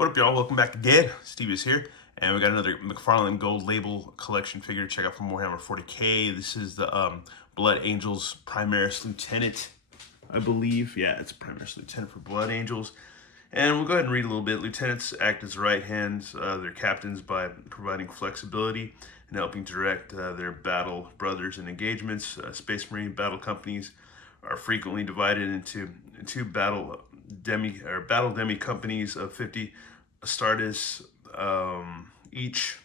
What up, y'all? Welcome back again. Steve is here, and we got another Mcfarlane Gold Label collection figure to check out from Warhammer 40K. This is the Blood Angels Primaris Lieutenant, I believe. Yeah, it's a Primaris Lieutenant for Blood Angels. And we'll go ahead and read a little bit. Lieutenants act as right hands, their captains, by providing flexibility and helping direct their battle brothers and engagements. Space Marine battle companies are frequently divided into two battle demi companies of 50 Astartes each,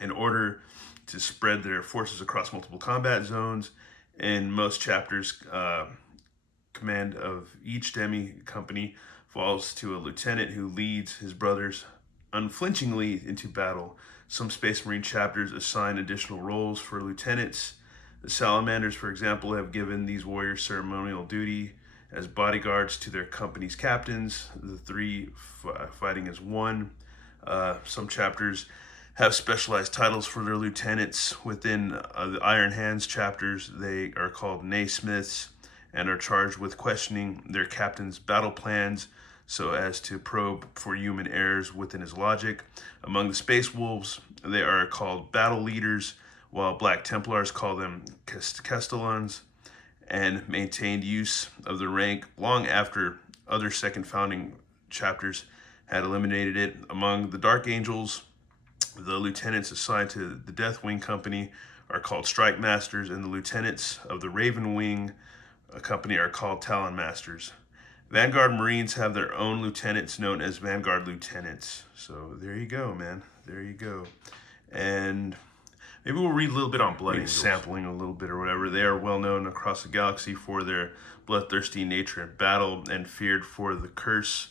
in order to spread their forces across multiple combat zones. In most chapters, command of each demi company falls to a lieutenant who leads his brothers unflinchingly into battle. Some Space Marine chapters assign additional roles for lieutenants. The Salamanders, for example, have given these warriors ceremonial duty as bodyguards to their company's captains, the three fighting as one. Some chapters have specialized titles for their lieutenants. Within the Iron Hands chapters, they are called naismiths and are charged with questioning their captain's battle plans so as to probe for human errors within his logic. Among the Space Wolves, they are called battle leaders, while Black Templars call them castellans, and maintained use of the rank long after other second founding chapters had eliminated it. Among the Dark Angels, the lieutenants assigned to the Deathwing Company are called Strike Masters, and the lieutenants of the Raven Wing Company are called Talon Masters. Vanguard Marines have their own lieutenants known as Vanguard Lieutenants. So there you go, man. There you go. And maybe we'll read a little bit on Blood Angels. Sampling a little bit or whatever. They are well known across the galaxy for their bloodthirsty nature in battle and feared for the curse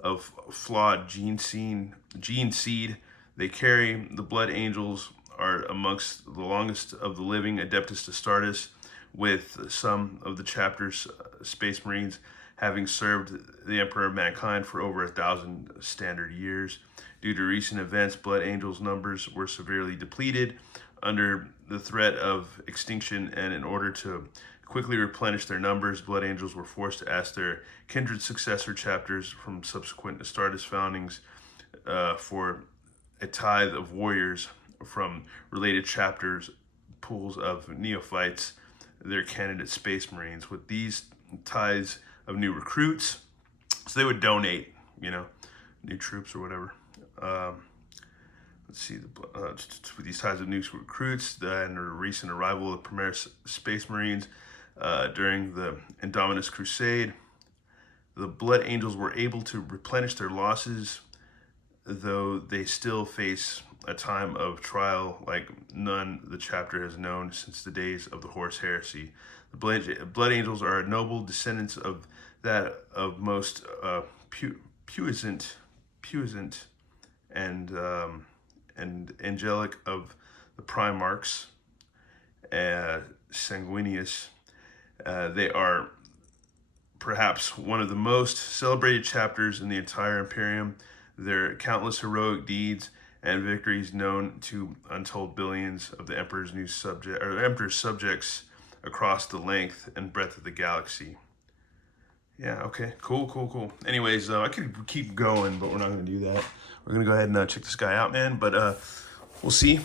of flawed gene seed. They carry the Blood Angels are amongst the longest of the living Adeptus Astartes, with some of the chapter's Space Marines having served the Emperor of Mankind for over 1,000 standard years. Due to recent events, Blood Angels' numbers were severely depleted under the threat of extinction, and in order to quickly replenish their numbers, Blood Angels were forced to ask their kindred successor chapters from subsequent Astartes foundings for a tithe of warriors from related chapters, pools of neophytes, their candidate Space Marines, with these tithes of new recruits. So they would donate, new troops or whatever. Let's see, with these tithes of new recruits and the recent arrival of Primaris Space Marines during the Indominus Crusade, the Blood Angels were able to replenish their losses, though they still face a time of trial like none the chapter has known since the days of the Horus Heresy. The Blood Angels are noble descendants of that of most puissant and angelic of the Primarchs, Sanguinius. They are perhaps one of the most celebrated chapters in the entire Imperium. Their countless heroic deeds and victories known to untold billions of the Emperor's Emperor's subjects across the length and breadth of the galaxy. Yeah, okay, cool. Anyways, I could keep going, but we're not going to do that. We're going to go ahead and check this guy out, man, but we'll see.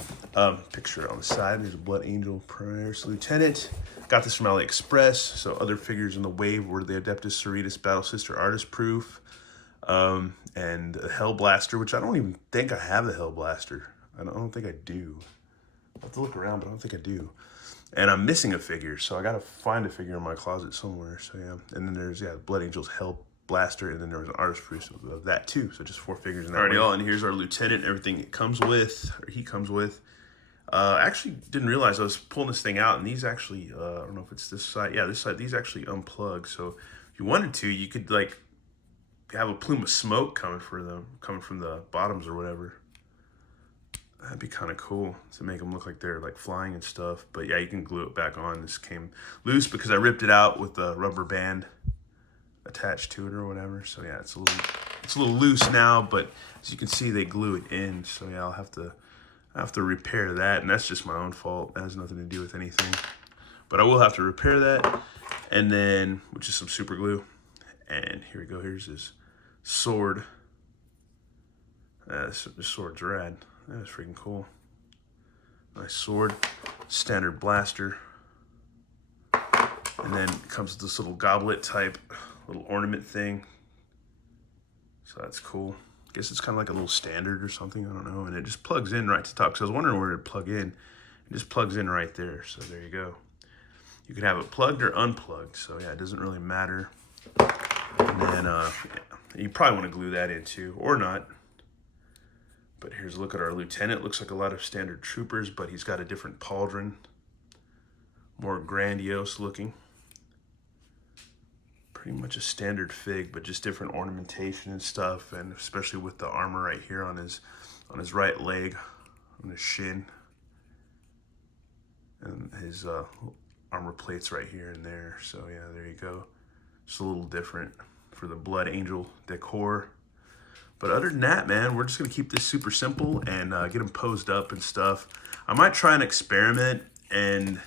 Picture on the side, there's a Blood Angel Primaris Lieutenant. Got this from AliExpress, so other figures in the wave were the Adeptus Sororitas Battle Sister Artist Proof, and a Hell Blaster, which I don't even think I have the Hell Blaster. I don't think I do. I'll have to look around, but I don't think I do. And I'm missing a figure, so I gotta find a figure in my closet somewhere. So yeah, and then there's Blood Angels Hell Blaster, and then there was an artist proof of that too. So just 4 figures in that. Alright, y'all, and here's our lieutenant. Everything it comes with, or he comes with. Actually didn't realize I was pulling this thing out, and these actually, I don't know if it's this side. Yeah, this side. These actually unplug. So if you wanted to, you could like have a plume of smoke coming from the bottoms or whatever. That'd be kind of cool to make them look like they're like flying and stuff. But yeah, you can glue it back on. This came loose because I ripped it out with the rubber band attached to it or whatever. So yeah, it's a little loose now, but as you can see, they glue it in. So yeah, I'll have to repair that, and that's just my own fault. That has nothing to do with anything. But I will have to repair that, and then, which is some super glue. And here we go. Here's his sword. This sword's rad. That was freaking cool. Nice sword, standard blaster. And then comes with this little goblet type, little ornament thing. So that's cool. I guess it's kind of like a little standard or something, I don't know. And it just plugs in right to the top. Because I was wondering where it'd plug in. It just plugs in right there. So there you go. You can have it plugged or unplugged. So yeah, it doesn't really matter. And then yeah, you probably want to glue that in too, or not. But here's a look at our lieutenant. Looks like a lot of standard troopers, but he's got a different pauldron. More grandiose looking. Pretty much a standard fig, but just different ornamentation and stuff, and especially with the armor right here on his right leg, on his shin, and his armor plates right here and there. So yeah, there you go. Just a little different for the Blood Angel decor. But other than that, man, we're just gonna keep this super simple and get them posed up and stuff. I might try and experiment and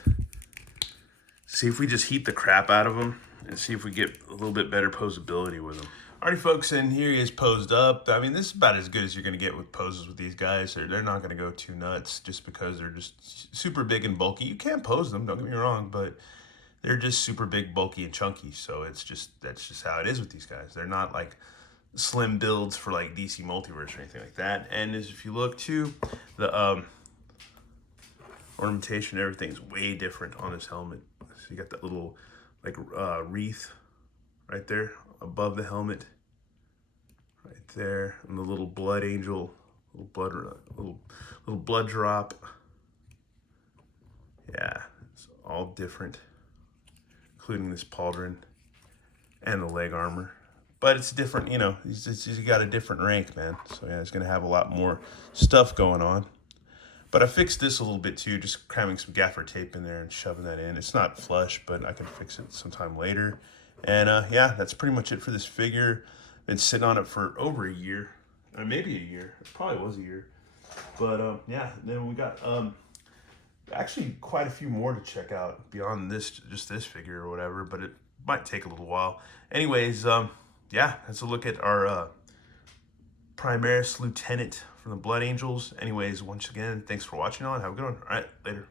see if we just heat the crap out of them and see if we get a little bit better posability with them. Alrighty, folks, and here he is posed up. I mean, this is about as good as you're going to get with poses with these guys. They're not going to go too nuts just because they're just super big and bulky. You can pose them, don't get me wrong, but they're just super big, bulky, and chunky. So that's just how it is with these guys. They're not like slim builds for like DC Multiverse or anything like that. And as if you look too, the ornamentation, everything's way different on this helmet. So you got that little like wreath right there above the helmet, right there, and the little blood angel, little blood drop. Yeah, it's all different, including this pauldron and the leg armor. But it's different, you know. He's got a different rank, man. So yeah, he's gonna have a lot more stuff going on. But I fixed this a little bit too, just cramming some gaffer tape in there and shoving that in. It's not flush, but I can fix it sometime later. And yeah, that's pretty much it for this figure. Been sitting on it for over a year, maybe a year. It probably was a year. But yeah, then we got actually quite a few more to check out beyond this, just this figure or whatever. But it might take a little while. Anyways, yeah, let's look at our Primaris Lieutenant from the Blood Angels. Anyways, once again, thanks for watching on. Have a good one. All right, later.